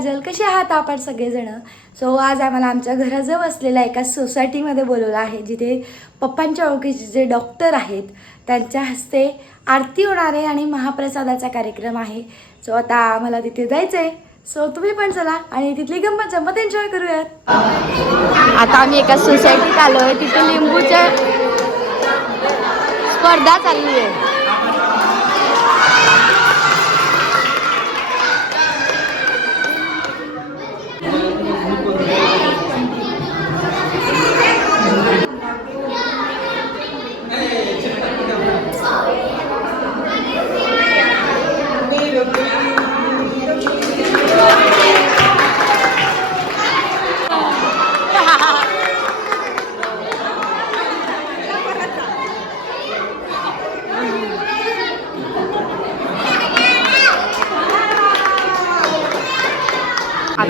काजल कशी आहात आपण सगळेजण? सो आज आम्हाला आमच्या घराजवळ असलेल्या एका सोसायटीमध्ये बोलवलं आहे जिथे पप्पांच्या ओळखीचे जे डॉक्टर आहेत त्यांच्या हस्ते आरती होणार आहे आणि महाप्रसादाचा कार्यक्रम आहे. सो आता आम्हाला तिथे जायचं आहे सो तुम्ही पण चला आणि तिथली गंमत जम्मत एन्जॉय करूयात. आता आम्ही एका सोसायटीत आलो आहे तिथे लिंबूच्या स्पर्धा चालली आहे.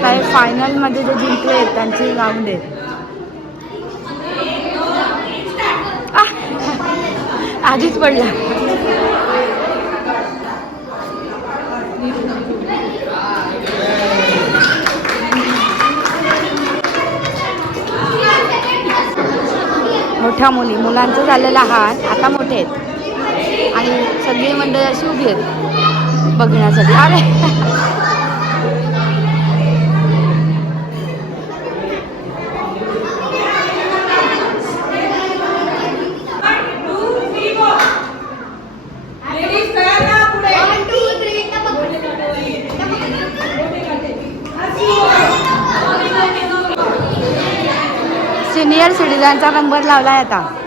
आता हे फायनलमध्ये जे जिंकले आहेत त्यांची राऊंड आहे. आधीच पडला. मोठ्या मुली मुलांचं झालेला हात आता मोठे आहेत. आणि सगळी मंडळी अशी उभी आहेत. बघण्यासाठी. अरे! सिनियर नंबर नंबर लावलाय आता.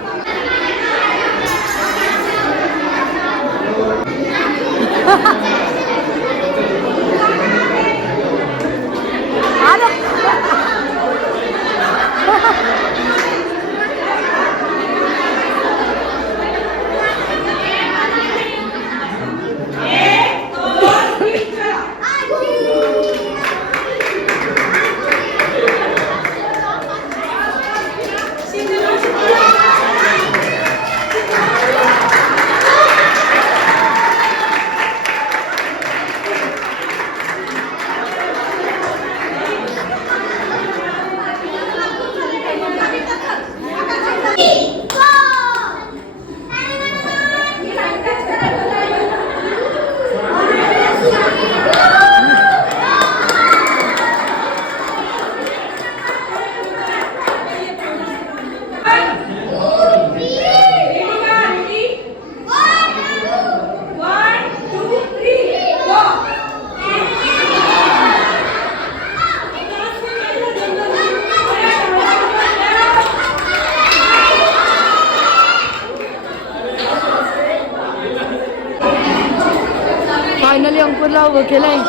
Diga, que nem.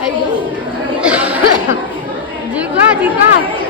Aí. Diga, diga.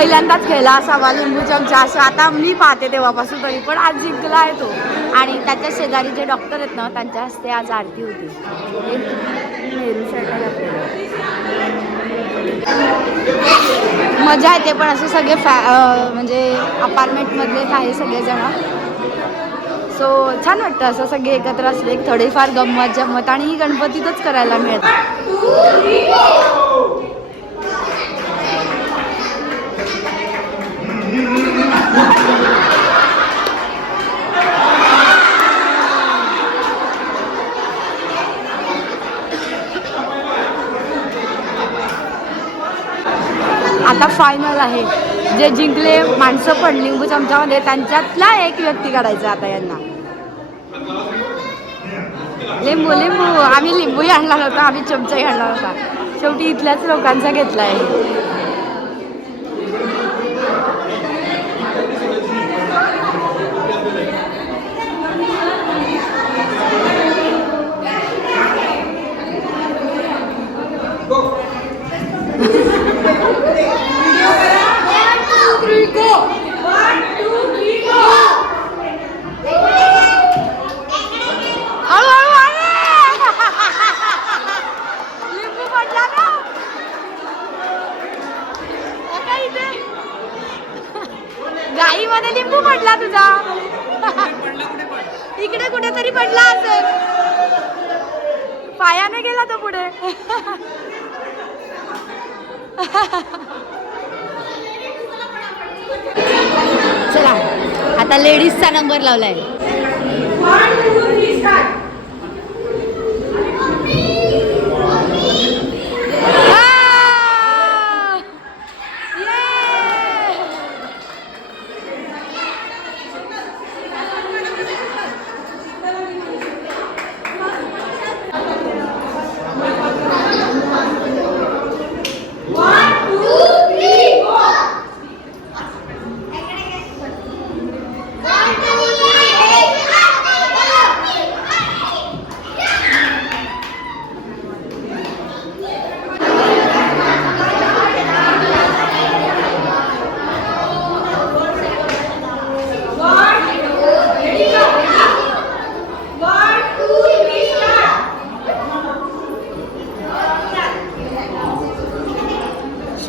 पहिल्यांदाच खेळला असावा लिंबू चमचा असं आता मी पाहते तेव्हापासून तरी पण आज जिंकला आहे तो. आणि त्याच्या शेजारी जे डॉक्टर आहेत ना त्यांच्या हस्ते आज आरती होती. नेहरू मजा येते पण असे सगळे फॅ म्हणजे अपार्टमेंटमधले आहे सगळेजण. सो छान वाटतं असं सगळे एकत्र असले थोडेफार थोडीफार गंमत जम्मत आणि ही गणपतीतच करायला मिळतात आता फायनल आहे. जे जिंकले माणसं पण लिंबू चमच्यामध्ये त्यांच्यातला एक व्यक्ती काढायचा आता यांना. लिंबू लिंबू. आम्ही लिंबूही आणला नव्हता आम्ही चमचाही आणला होता शेवटी इथल्याच लोकांचा घेतला आहे गाईमध्ये लिंबू पडला तुझा इकडे कुठेतरी पडला असेल पायाने गेला तो पुढे. चला आता लेडीजचा नंबर लावलाय.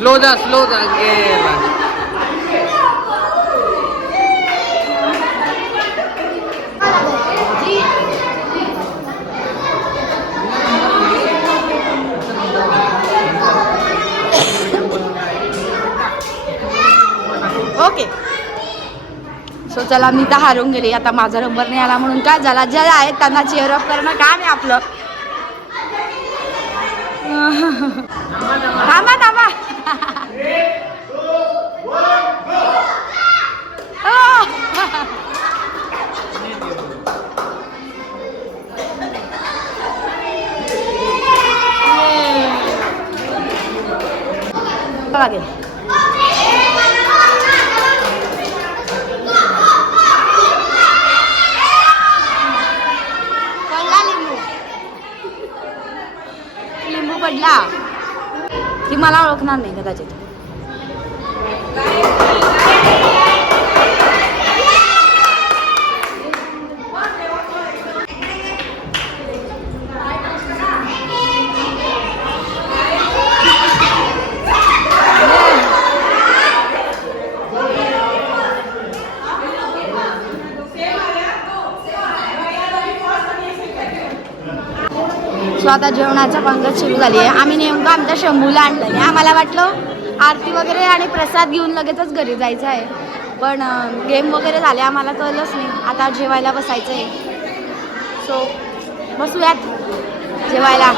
स्लो जा स्लो जा गेला ओके सो चला मी तर हारून गेली. आता माझा नंबर नाही आला म्हणून काय झाला? ज्या आहेत त्यांना चेअर अप करणं काम आहे आपलं. थांबा थांबा हो. लागेल पडला लिंबू लिंबू पडला ती मला ओळखणार नाही कदाचित आता जेवणाचा पंगत सुरू झाली आहे. आम्ही नेमकं आमच्या शंभूला आणलं आणि आम्हाला वाटलं आरती वगैरे आणि प्रसाद घेऊन लगेचच घरी जायचं आहे. पण गेम वगैरे झाले. आम्हाला कळलंच नाही. आता जेवायला बसायचं आहे सो बसूयात. जेवायला.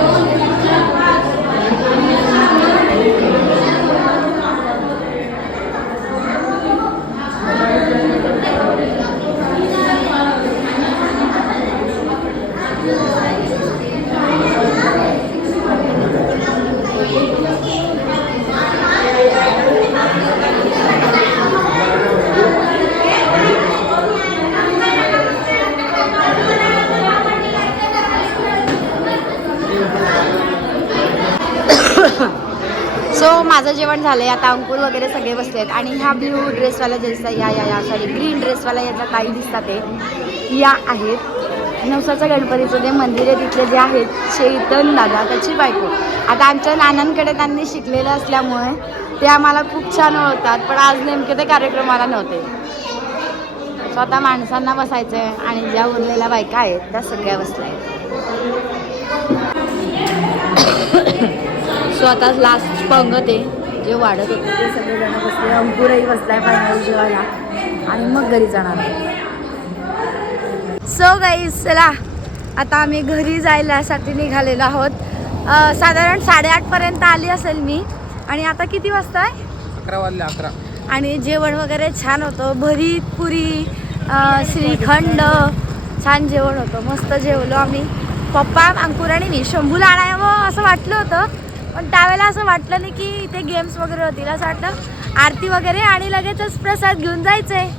सो माझं जेवण झालं आहे आता अंकुर वगैरे सगळे बसले आहेत आणि ह्या ब्ल्यू ड्रेसवाला जे या या या सॉरी ग्रीन ड्रेसवाल्या याचा ताई दिसतात ते. या आहेत. नवसाचं गणपतीचं जे मंदिर आहे तिथले जे आहेत चैतन दादा त्याची बायको. आता आमच्या नानांकडे त्यांनी शिकलेलं असल्यामुळे ते आम्हाला खूप छान ओळखतात पण आज नेमके ते कार्यक्रमाला नव्हते. स्वतः माणसांना बसायचं आहे आणि ज्या उरलेल्या बायका आहेत त्या सगळ्या बसल्या आहेत. सो आता लास्ट पंगत आहे जे वाढत होते ते सगळेजण बसले. अंकुरही बसलाय फायनल जेवायला. आणि मग घरी जाणार सो गाईज चला. आता आम्ही घरी जायलासाठी निघालेलो आहोत. साधारण साडेआठपर्यंत आली असेल मी. आणि आता किती वाजता आहे? अकरा वाजले अकरा. आणि जेवण वगैरे छान होतं. भरीत पुरी श्रीखंड. छान जेवण होतं. मस्त जेवलो आम्ही. पप्पा अंकुर आणि मी. शंभूला आणावं असं वाटलं होतं. पण त्यावेळेला असं वाटलं नाही की इथे गेम्स वगैरे होतील. असं वाटलं आरती वगैरे आणि लगेचच प्रसाद घेऊन जायचं आहे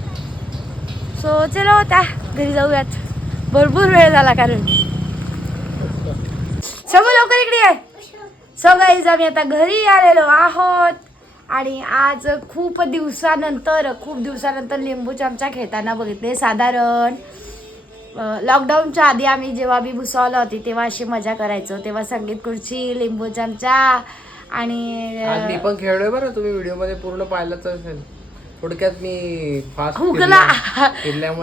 सो चलो त्या घरी जाऊयात. भरपूर वेळ झाला कारण. शंभू लवकर इकडे आहे सगळं आम्ही आता घरी आलेलो आहोत. आणि आज खूप दिवसानंतर खूप दिवसानंतर लिंबू चमचा खेळताना बघितले साधारण. लॉकडाऊनच्या आधी आम्ही जेव्हा मी भुसावला होती तेव्हा अशी मजा करायचो. तेव्हा संगीत खुर्ची लिंबू चमचा आणि पण खेळलोय बरं. तुम्ही व्हिडिओमध्ये पूर्ण पाहिलंच असेल. थोडक्यात मी फास्ट हुकला.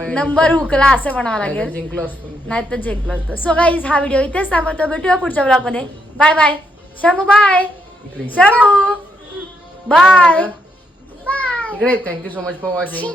नंबर हुकला असं म्हणावं लागेल. जिंकलो असतो नाही तर जिंकलो असतो. सो गाईज हा व्हिडिओ इथेच थांबवतो. भेटूया पुढच्या ब्लॉगमध्ये bye bye Shambhu bye Shambhu. Bye इकडे thank you so much for watching